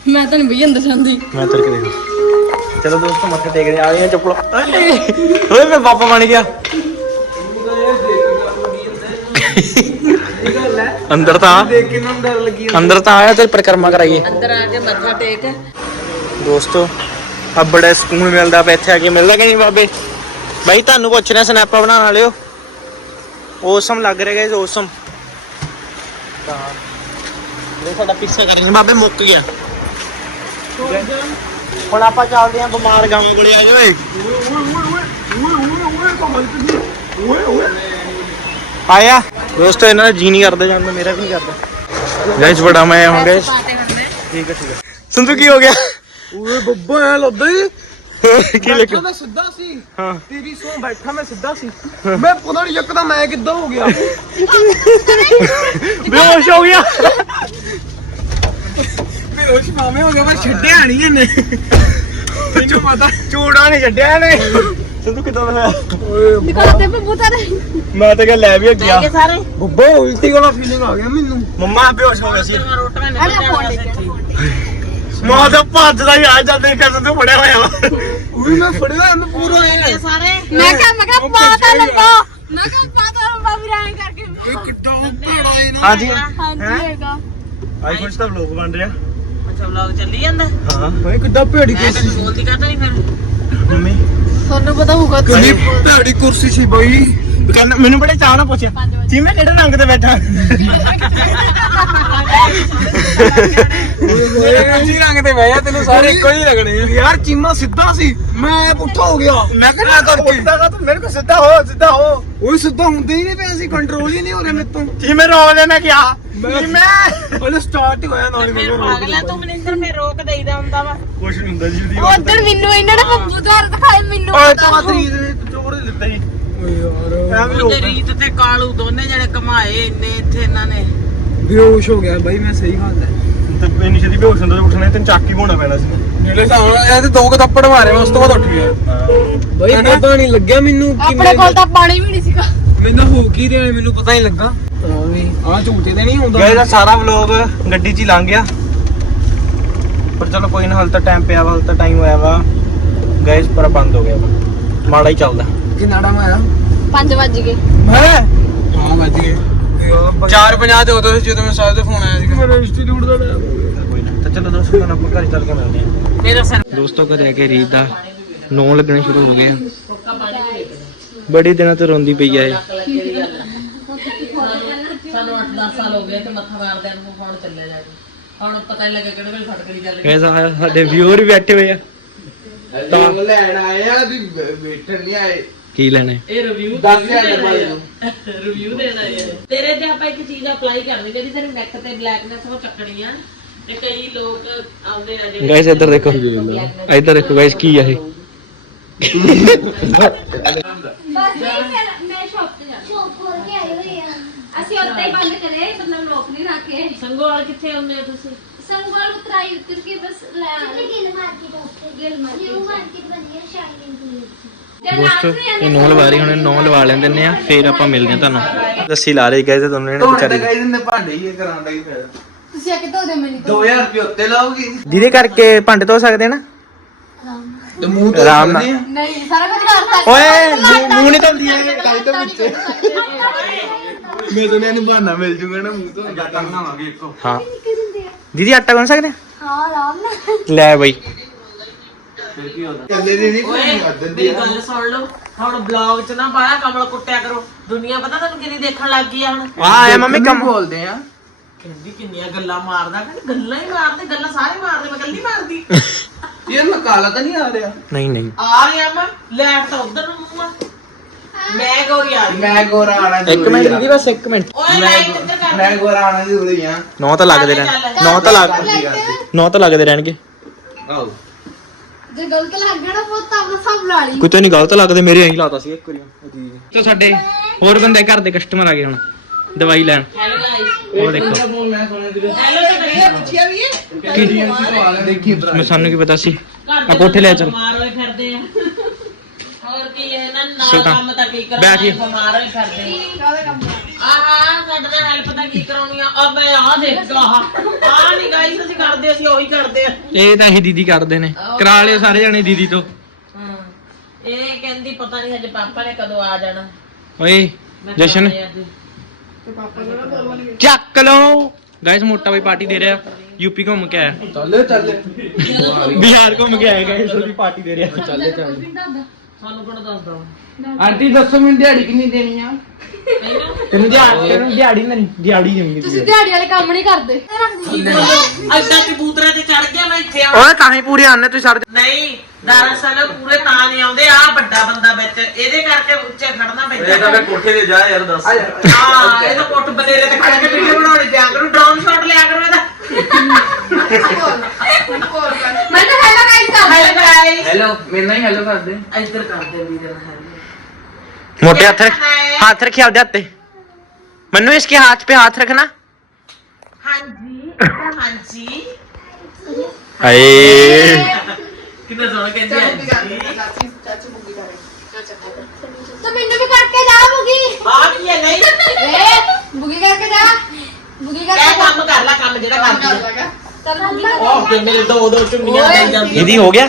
D: ਮੈਂ ਤਾਂ ਨਹੀਂ ਬਈ ਅੰਦਰ ਜਾਂਦੀ।
B: ਮੈਂ ਤੁਰ ਕੇ ਦੇਖੂ। ਚਲੋ ਦੋਸਤੋ ਮੱਥੇ ਟੇਕਦੇ ਆ ਗਏ ਚੱਪਲ ਓਏ ਮੈਂ ਬਾਬਾ ਬਣ ਗਿਆ। ਅੰਦਰ ਤਾਂ ਆ।
C: ਦੇਖ ਕੇ ਮੈਨੂੰ ਡਰ ਲੱਗੀ
B: ਅੰਦਰ ਤਾਂ ਆਇਆ ਤੇ ਪਰਿਕਰਮਾ ਕਰਾਈਏ।
A: ਅੰਦਰ ਆ ਕੇ ਮੱਥਾ ਟੇਕ।
B: ਦੋਸਤੋ ਆ ਬੜਾ ਸਕੂਨ ਮਿਲਦਾ ਪਿਆ ਇੱਥੇ ਆ ਕੇ। ਮਿਲਦਾ ਕਿ ਨਹੀਂ ਬਾਬੇ? ਬਾਈ ਤੁਹਾਨੂੰ ਪੁੱਛ ਰਿਹਾ ਸਨੈਪਾ ਬਣਾਉਣ ਵਾਲਿਓ। ਔਸਮ ਲੱਗ ਰਿਹਾ ਗਾਇਸ ਔਸਮ। ਤਾਂ ਇਹ ਸਾਡਾ ਪਿੱਛਾ ਕਰ ਰਹੇ ਬਾਬੇ ਮੁੱਕ ਗਿਆ। ਹੁਣ ਆਪਾਂ ਚੱਲਦੇ ਆਂ ਬਿਮਾਰ ਗਾਵਾਂ ਕੋਲੇ ਆ ਜਾਓ ਓਏ। ਆਇਆ। ਦੋਸਤੋ ਇਹਨਾਂ ਦਾ ਜੀ ਨਹੀਂ ਕਰਦਾ ਜਾਂਦਾ ਮੇਰਾ ਵੀ ਨਹੀਂ ਕਰਦਾ। ਗਾਇਸ ਬੜਾ ਮੈਂ ਹੁਣ ਗਾਇਸ ਠੀਕ ਹੈ ਠੀਕ ਹੈ। ਸੰਤੂ ਕੀ ਹੋ ਗਿਆ?
C: ਓਏ ਬੱਬਾ ਐ ਲੱਦਾ [laughs]
B: ਕੀ ਲਿਖ
C: ਮੈਂ ਸਿੱਧਾ ਸੀ।
B: ਹਾਂ।
C: ਤੇਰੀ ਸੋ ਬੈਠਾ ਮੈਂ ਸਿੱਧਾ ਸੀ। ਮੈਂ ਪਤਾ ਨਹੀਂ ਯਕਦਮ ਮੈਂ ਕਿੱਦਾਂ ਹੋ ਗਿਆ।
B: ਬੇਹੋਸ਼ ਹੋ ਗਿਆ।
C: ਬੇਹੋਸ਼ ਮਾਮੇ ਹੋ ਗਿਆ ਮੈਂ ਛੱਡਿਆ ਨਹੀਂ ਇਹਨੇ। ਤੈਨੂੰ ਪਤਾ।
B: ਚੂੜਾ ਨਹੀਂ ਛੱਡਿਆ ਇਹਨੇ। ਸੰਤੂ ਕਿਦਾਂ ਦਾ
D: ਦਿਖਾਤੇ ਬੱਬੂ। ਤਾਰੇ
B: ਮੈਂ ਤਾਂ ਕਿਹਾ ਲੈ ਵੀ ਗਿਆ
A: ਕੇ ਸਾਰੇ।
C: ਬੱਬਾ ਉਲਟੀ ਵਾਲਾ ਫੀਲਿੰਗ ਆ ਗਿਆ ਮੈਨੂੰ।
B: ਮੰਮਾ ਬੇਹੋਸ਼ ਹੋ ਗਿਆ ਸੀ।
D: ਅਰੇ
A: ਨਿਕਲ
D: ਫੋਨ ਲੈ
A: ਜਾਣਾ
B: ਮਾਂ ਤਾਂ ਭੱਜਦਾ ਹੀ ਆ ਜਾਂਦੇ ਕਰ ਸੰਤੂ ਫੜਿਆ ਹੋਇਆ ਵਾ।
C: ਉਹ ਮੈਂ ਫੜਿਆ ਮੈਂ ਪੂਰਾ
A: ਇਹ ਸਾਰੇ?
D: ਮੈਂ ਕਿਹਾ ਮੈਂ ਕਿਹਾ ਪਾਤਾ ਲੰਬਾ। ਮੈਂ ਕਿਹਾ ਪਾਤਾ ਲੰਬਾ ਵੀ ਰਾਂ ਕਰਕੇ
C: ਕਿ ਕਿੱਦਾਂ ਭੜਾ ਇਹ ਨਾ।
B: ਹਾਂਜੀ।
D: ਹਾਂਜੀ ਹੈਗਾ।
B: ਆਈਫੋਨ 'ਚ ਤਾਂ ਵਲੌਗ ਬਣ ਰਿਹਾ।
A: ਅੱਛਾ ਵਲੌਗ ਚੱਲੀ ਜਾਂਦਾ?
B: ਹਾਂ।
C: ਭਾਈ ਕਿੱਦਾਂ ਭੇੜੀ
A: ਮੈਂ
C: ਕੁਰਸੀ
A: ਤੈਨੂੰ ਬੋਲਦੀ ਕਰਦਾ ਨਹੀਂ ਫਿਰ।
B: ਮੰਮੀ।
D: ਤੁਹਾਨੂੰ ਪਤਾ ਹੋਊਗਾ
C: ਕਿੰਨੀ ਭੇੜੀ ਕੁਰਸੀ ਸੀ ਬਈ।
B: ਕਹਿੰਦਾ ਮੈਨੂੰ ਬੜੇ ਚਾਹ ਨਾਲ ਪੁੱਛਿਆ ਜੀ ਮੈਂ ਕਿਹੜੇ ਰੰਗ ਤੇ ਬੈਠਾ?
C: ਜੀ ਰੰਗ ਤੇ ਬਹਿ ਜਾ ਤੈਨੂੰ ਸਾਰੇ ਇੱਕੋ ਹੀ ਲੱਗਣੇ ਆ। ਯਾਰ ਚੀਮਾ ਸਿੱਧਾ ਸੀ। ਮੈਂ ਪੁੱਠਾ ਹੋ ਗਿਆ।
B: ਮੈਂ ਕਹਿੰਦਾ ਤਾਂ ਉੱਠਦਾ ਕਾ ਤੂੰ ਮੇਰੇ ਕੋ ਸਿੱਧਾ ਹੋ ਸਿੱਧਾ ਹੋ।
C: ਓਏ ਸਿੱਧਾ ਹੁੰਦੇ ਹੀ ਨਹੀਂ ਪਿਆ ਸੀ ਕੰਟਰੋਲ ਹੀ ਨਹੀਂ ਹੋ ਰਿਹਾ ਮੇਰੇ ਤੋਂ।
B: ਜੀ ਮੈਂ ਰੋ ਲੈਣਾ ਕਿਆ ਜੀ ਮੈਂ
C: ਉਹਨੇ ਸਟਾਰਟ ਹੀ ਹੋਇਆ ਨਾਲ ਮੈਨੂੰ
A: ਪਾਗਲ ਆ ਤੂੰ ਮਨਿੰਦਰ ਫਿਰ ਰੋਕ ਦੇਈਦਾ ਹੁੰਦਾ ਵਾ।
B: ਕੁਛ ਨਹੀਂ ਹੁੰਦਾ ਜੀ ਦੀ
D: ਉਧਰ ਮੈਨੂੰ ਇਹਨਾਂ ਨੇ ਬੱਬੂ ਤਾਰ ਦਿਖਾਏ ਮੈਨੂੰ ਪਤਾ
B: ਤੂੰ
D: ਹੋਊ।
B: ਤਰੀ ਦੇ ਚੋਰ ਦਿੱਤਾ ਜੀ।
C: ਓਏ ਯਾਰ।
A: ਉਹਦੇ ਰੀਤ ਤੇ ਕਾਲੂ ਦੋਨੇ ਜਿਹੜੇ ਕਮਾਏ ਇੰਨੇ ਇੱਥੇ ਇਹਨਾਂ ਨੇ।
C: ਬੇਹੋਸ਼ ਹੋ ਗਿਆ ਬਾਈ ਮੈਂ ਸਹੀ ਗੱਲ ਹੈ।
B: ਤੇ ਇੰਨੀ ਛੇਤੀ ਬੇਹੋਸ਼ ਹੁੰਦਾ ਤਾਂ ਉੱਠਣਾ ਤੈਨੂੰ ਚੱਕ ਹੀ ਹੋਣਾ ਪੈਣਾ ਸੀ।
C: ਜਿਹੜੇ ਹਿਸਾਬ ਨਾਲ ਇਹ ਤੇ ਦੋ ਕੁ ਥੱਪੜ ਮਾਰੇ ਮੈਂ ਉਸ ਤੋਂ ਬਾਅਦ ਉੱਠ ਗਿਆ। ਬਾਈ ਪਤਾ ਨਹੀਂ ਲੱਗਿਆ ਮੈਨੂੰ
D: ਆਪਣੇ ਕੋਲ ਤਾਂ ਪਾਣੀ ਵੀ ਨਹੀਂ ਸੀਗਾ।
C: ਮੈਨੂੰ ਹੋ ਕੀ ਰਿਹਾ ਮੈਨੂੰ ਪਤਾ ਹੀ ਲੱਗਾ। ਆ ਝੂਟੇ ਤੇ ਨਹੀਂ ਹੁੰਦਾ।
B: ਗਏ ਦਾ ਸਾਰਾ ਵਲੌਗ ਗੱਡੀ 'ਚ ਹੀ ਲੰਘ ਗਿਆ। ਪਰ ਚਲੋ ਕੋਈ ਨਾ ਹਾਲ ਤਾਂ ਟਾਈਮ ਪਿਆ ਵਾ ਹਾਲ ਤਾਂ ਟਾਈਮ ਹੋਇਆ ਵਾ। ਪਰ ਬੰਦ ਹੋ ਗਿਆ ਵਾ। ਮਾੜਾ ਹੀ ਚੱਲਦਾ।
C: ਕਿੰਨਾ ਟਾਈਮ ਆਇਆ
D: 5 ਵਜ ਗਏ।
C: ਹੈ? ਹਾਂ ਵੱਜ ਗਏ। 4:50 ਤੇ ਉਦੋਂ ਜਦੋਂ ਮੈਂ ਸਾਹਿਬ ਦਾ ਫੋਨ ਆਇਆ ਸੀਗਾ। ਮੇਰਾ ਇੰਸਟੀਚਿਊਟ ਦਾ ਟਾਈਮ
B: ਕੋਈ ਨਾ। ਤਾਂ ਚਲੋ ਦੋਸਤੋ ਤੁਹਾਨੂੰ ਆਪਾਂ ਘਰ ਚੱਲ ਕੇ ਮਿਲਦੇ ਹਾਂ।
A: ਮੇਰਾ ਸਿਰ
B: ਦੋਸਤੋ ਘਰੇ ਆ ਕੇ ਰੀਤ ਦਾ ਨੌ ਲੱਗਣੇ ਸ਼ੁਰੂ ਹੋ ਗਏ ਆ। ਬੜੀ ਦਿਨਾਂ ਤੋਂ ਰੋਂਦੀ ਪਈ ਆ ਇਹ।
A: ਸਾਨੂੰ 8-10 ਸਾਲ ਹੋ ਗਏ ਤੇ ਮੱਥਾ ਮਾਰਦੇ ਨੂੰ ਹੁਣ ਚੱਲੇ ਜਾ ਕੇ। ਹੁਣ ਪਤਾ ਹੀ ਲੱਗੇ ਕਿਹੜੇ ਵੇਲੇ ਫਟਕ ਦੀ ਗੱਲ
B: ਗੈਸ ਆ ਸਾਡੇ ਵਿਊਅਰ ਵੀ ਬੈਠੇ ਹੋਏ ਆ। ਤਾਂ
C: ਲੈਣ ਆਏ ਆ ਦੀ ਬੈਠਣ ਨਹੀਂ ਆਏ।
B: ਕੀ ਲੈਣੇ?
A: ਇਹ ਰਿਵਿਊ
C: ਦੱਸ ਦਾ
A: ਰਿਵਿਊ ਦੇਣਾ ਹੈ ਤੇਰੇ ਤੇ ਆਪਾਂ ਇੱਕ ਚੀਜ਼ ਅਪਲਾਈ ਕਰਨੀ ਜਿਹੜੀ ਤੇਰੇ ਨੈਕ ਤੇ ਬਲੈਕਨੈਸ ਉਹ ਚੱਕਣੀ ਆ ਤੇ ਕਈ ਲੋਕ ਆਉਂਦੇ ਆ ਜਿਹੜੇ
B: ਗਾਇਸ ਇੱਧਰ ਦੇਖੋ। ਇੱਧਰ ਦੇਖੋ ਗਾਇਸ ਕੀ ਆ ਇਹ?
D: ਬਸ ਨਹੀਂ ਫਿਰ ਮੈਂ ਸ਼ਾਪ ਤੇ ਜਾਣਾ
E: ਸ਼ੌਪ ਖੋਲ ਕੇ ਆਏ ਹੋਏ ਆ। ਅਸੀਂ ਉੱਤੇ ਹੀ ਬੰਦ ਕਰੇ ਮਤਲਬ ਲੋਕ ਨਹੀਂ ਰੱਖੇ
A: ਸੰਗੋਵਾਲ ਕਿੱਥੇ ਆਉਂਦੇ ਹੋ ਤੁਸੀਂ?
E: ਸੰਗਵਾਲ ਉਤਰਾਈ ਉਤਰ ਕੇ ਬਸ ਲੈ ਗਿਲ ਮਾਰਕੀਟ ਉੱਤੇ ਗਿਲ ਮਾਰਕੀਟ। ਨਿਊ ਮਾਰਕੀਟ ਬਣੀ ਹੈ ਸ਼ਾਈਨਿੰਗ ਪੁਲਿਸ
B: ਦੋਸਤੋ ਇਹ ਨੌ ਲਵਾ ਰਹੀ ਹੁਣ ਨੌ ਲਵਾ ਲੈਂਦੇ ਨੇ ਆ ਫੇਰ ਆਪਾਂ ਮਿਲਦੇ ਆ ਤੁਹਾਨੂੰ। ਰੱਸੀ ਲਾ ਰਹੀ ਗਾਇਸ ਦੋਨੋਂ ਨੇ ਵਿਚਾਰੀ
F: ਕਹੀ ਦਿੰਦੇ ਭਾਂਡੇ ਹੀ ਕਰਾਉਣ ਦਾ ਕੀ ਫਾਇਦਾ।
D: ਤੁਸੀਂ ਆ ਕੇ ਧੋ ਦੇ ਮੈਨੂੰ
F: 2000 ਰੁਪਏ ਉੱਤੇ ਲਾਓਗੇ?
B: ਜਿਹਦੇ ਕਰਕੇ ਭਾਂਡੇ ਧੋ ਸਕਦੇ ਨਾ?
F: ਤੇ ਮੂੰਹ ਤੋਂ
B: ਆਰਾਮ ਨਾਲ।
D: ਨਹੀਂ ਸਾਰਾ ਕੁਝ ਕਰ ਸਕਦੇ
B: ਓਏ ਮੂੰਹ- ਨਹੀਂ ਧੋਂਦੀ
D: ਇਹ। ਕਾਈ ਤਾਂ ਵਿੱਚ
F: ਮੈਂ ਤਾਂ ਇਹਨੂੰ ਬਹਾਨਾ ਮਿਲ ਜੂਗਾ ਨਾ ਮੂੰਹ ਤੋਂ ਗੱਟਾ ਬਣਾਵਾਂਗੇ ਇੱਕੋ।
B: ਹਾਂ। ਦੀਦੀ ਆਟਾ ਗੁੰਨ ਸਕਦੇ?
E: ਹਾਂ ਆਰਾਮ ਨਾਲ।
B: ਲੈ ਬਈ।
F: ਕੱਲੇ ਦੀ ਨਹੀਂ ਕੋਈ ਅੱਧ ਦੀ
A: ਮੇਰੀ ਗੱਲ ਸੁਣ ਲਓ। ਹੁਣ ਬਲੌਗ 'ਚ ਨਾ ਬਾਹਲਾ ਕਮਲ ਕੁੱਟਿਆ ਕਰੋ। ਦੁਨੀਆ ਪਤਾ ਤੁਹਾਨੂੰ ਕਿੰਨੀ ਦੇਖਣ ਲੱਗ ਗਈ ਆ ਹੁਣ?
B: ਆ ਆਇਆ ਮੰਮੀ ਕੰਮ
F: ਬੋਲਦੇ ਆ।
A: ਕਹਿੰਦੀ ਕਿੰਨੀਆਂ ਗੱਲਾਂ ਮਾਰਦਾ ਕਹਿੰਦੀ ਗੱਲਾਂ ਹੀ ਮਾਰਦੇ ਗੱਲਾਂ ਸਾਰੇ ਮਾਰਦੇ ਮੈਂ ਕੱਲੀ ਮਾਰਦੀ। [laughs]
F: ਇਹ ਨਾ ਕਾਲਾ ਤਾਂ ਨਹੀਂ ਆ ਰਿਹਾ?
B: ਨਹੀਂ ਨਹੀਂ।
A: ਆ ਗਿਆ ਮੈਂ ਲੈਟ ਤਾਂ ਉਧਰ ਨੂੰ ਮੂੰਹ ਆ। ਮੈਂ ਗੋਰੀ ਆ ਗਈ
F: ਮੈਂ ਗੋਰਾ ਆਣਾ
B: ਇੱਕ ਮਿੰਟ ਦੀਦੀ ਬਸ ਇੱਕ ਮਿੰਟ।
A: ਓਏ ਲਾਈਟ ਇੱਧਰ ਕਰ
F: ਮੈਂ ਗੋਰਾ ਆਣਾ ਜ਼ਰੂਰੀ ਆ।
B: ਨੌ ਤਾਂ ਲੱਗਦੇ ਰਹਿਣ ਨੌ ਤਾਂ ਲੱਗ ਨੌ ਤਾਂ ਲੱਗਦੇ ਰਹਿਣਗੇ।
F: ਆਓ।
E: ਜੇ ਗਲਤ ਲੱਗ ਗਿਆ ਨਾ ਬਹੁਤ ਤਾਂ ਆਪਣਾ ਸਭ ਲਾ ਲਈ।
B: ਕੋਈ ਤਾਂ ਨਹੀਂ ਗਲਤ ਲੱਗਦੇ ਮੇਰੇ ਐਂ ਲਾਤਾ ਸੀ ਇੱਕ ਵਾਰੀ। ਤੇ ਸਾਡੇ ਹੋਰ ਬੰਦੇ ਘਰ ਦੇ ਕਸਟਮਰ ਆ ਗਏ ਹੁਣ ਦਵਾਈ ਲੈਣ।
A: ਹੈਲੋ ਗਾਇਸ
B: ਉਹ ਦੇਖੋ।
F: ਫੋਨ ਮੈਂ ਸੁਣਿਆ ਤੇਰੇ
A: ਹੈਲੋ ਤਾਂ ਕਰਿਆ ਪੁੱਛਿਆ ਵੀ ਹੈ
F: ਦੇਖੀ
B: ਮੈਂ ਸਾਨੂੰ ਕੀ ਪਤਾ ਸੀ? ਆ ਕੋਠੇ ਲੈ ਚੱਲ।
A: ਬਿਮਾਰ ਹੋਏ ਫਿਰਦੇ ਆ। ਹੋਰ ਕੀ ਹੈ ਨਾ ਨਾਲ
B: ਸੁਲਤਾਨ,
A: ਕੰਮ ਤਾਂ ਕੀ
B: ਬੈਠ
A: ਕਰਾਉਣਾ
B: ਜੀ।
A: ਬਿਮਾਰ ਹੋਏ ਫਿਰਦੇ ਆ। ਆਹ ਸਾਡੇ ਨਾਲ ਹੈਲਪ ਤਾਂ ਕੀ ਕਰਾਉਣੀ ਆ? ਆ ਮੈਂ ਆ ਦੇਖ ਆਹ। ਆ ਨਹੀਂ ਗਾਇਸ ਅਸੀਂ ਕਰਦੇ ਅਸੀਂ ਉਹੀ ਕਰਦੇ ਆ।
B: ਇਹ ਤਾਂ ਅਸੀਂ ਦੀਦੀ ਕਰਦੇ ਨੇ। ਕਰਾ ਲਿਓ ਸਾਰੇ ਜਣੇ ਦੀਦੀ ਤੋਂ।
A: ਹਾਂ। ਇਹ ਕਹਿੰਦੀ ਪਤਾ ਨਹੀਂ ਹਜੇ ਪਾਪਾ ਨੇ ਕਦੋਂ ਆ ਜਾਣਾ।
B: ਓਏ
A: ਮੈਂ
B: ਜਸ਼ਨ। ਚੱਕ ਲਓ। ਗਾਇਸ ਮੋਟਾ ਬਈ ਪਾਰਟੀ ਦੇ ਰਿਹਾ। ਯੂਪੀ ਘੁੰਮ ਕੇ ਆਇਆ।
F: ਚੱਲੇ ਚੱਲੇ।
B: ਬਿਹਾਰ ਘੁੰਮ ਕੇ ਆਇਆ ਗਾਇਸ ਉਹਦੀ ਪਾਰਟੀ ਦੇ ਰਿਹਾ।
F: ਚੱਲੇ ਚੱਲੇ।
A: ਸਾਨੂੰ ਕੋਣ ਦੱਸਦਾ
F: ਆਂਟੀ ਦੱਸੋ ਮੈਨੂੰ ਦਿਹਾੜੀ ਕਿੰਨੀ ਦੇਣੀ ਆ?
B: ਤੈਨੂੰ ਦਿਹਾੜੀ ਤੈਨੂੰ ਦਿਹਾੜੀ ਨਹੀਂ ਦਿਹਾੜੀ ਦੇਣੀ
E: ਤੁਸੀਂ ਦਿਹਾੜੀ ਵਾਲੇ ਕੰਮ ਨਹੀਂ ਕਰਦੇ।
A: ਅੱਡਾ ਕਬੂਤਰਾਂ ਤੇ ਚੜ ਗਿਆ ਮੈਂ ਇੱਥੇ ਆ।
B: ਓਏ ਕਾਹੇ ਪੂਰੇ ਆਨੇ ਤੂੰ ਛੱਡ।
A: ਨਹੀਂ ਦਰਅਸਲ ਪੂਰੇ ਤਾਂ ਨਹੀਂ ਆਉਂਦੇ ਆ ਵੱਡਾ ਬੰਦਾ ਵਿੱਚ। ਇਹਦੇ ਕਰਕੇ ਉੱਚੇ ਖੜਨਾ ਪੈਂਦਾ।
F: ਕੋਠੇ ਤੇ ਜਾ ਯਾਰ ਦੱਸ।
A: ਹਾਂ ਇਹ ਤਾਂ ਪੁੱਟ ਬਨੇਰੇ ਤੇ ਖੜ ਕੇ ਵੀਡੀਓ ਬਣਾਉਣੀ ਦਿਆ ਕਰੂ ਡਰੋਨ ਸ਼ਾਟ ਲਿਆ ਕਰੋ ਇਹਦਾ
E: ਮੈਂ ਤਾਂ ਹੈਗਾ ਗਾਈਸ ਕਰ
A: ਹਾਏ ਗਾਇਸ
F: ਹੈਲੋ ਮੇਰੇ ਨਾਲ ਹੀ ਹੈਲੋ ਕਰ ਦੇ
A: ਇੱਧਰ ਕਰਦੇ ਵੀਡੀਓ ਹੈ
B: मोटे हाथ रख हाथ रखिए आप जाते मन्नू इसके हाथ पे हाथ रखना
A: ਹਾਂਜੀ ਹਾਂਜੀ
B: अरे
A: ਕਿੰਨਾ ਸੋਹਣਾ ਕਹਿੰਦੀ ਹਾਂਜੀ
E: ਤਾਂ ਮੈਨੂੰ ਵੀ ਕਰਕੇ ਜਾ ਬੁਗੀ
A: ਆ ਕੀ ਹੈ ਨਹੀਂ
E: ਏ ਬੁਗੀ ਕਰਕੇ ਜਾ ਬੁਗੀ
A: ਕਿਆ
E: ਕਰਕੇ
A: ਕੰਮ ਕਰ ਲੈ ਕੰਮ ਜਿਹੜਾ ਕਰਦੀ ਹੈ
E: ਚੱਲ ਬੁਗੀ
A: ਉਹ ਅੱਗੇ ਮੇਰੇ ਦੋ ਦੋ ਚੁੰਨੀਆਂ ਦੇ ਜਾਂਦੀਆਂ
B: दीदी हो गया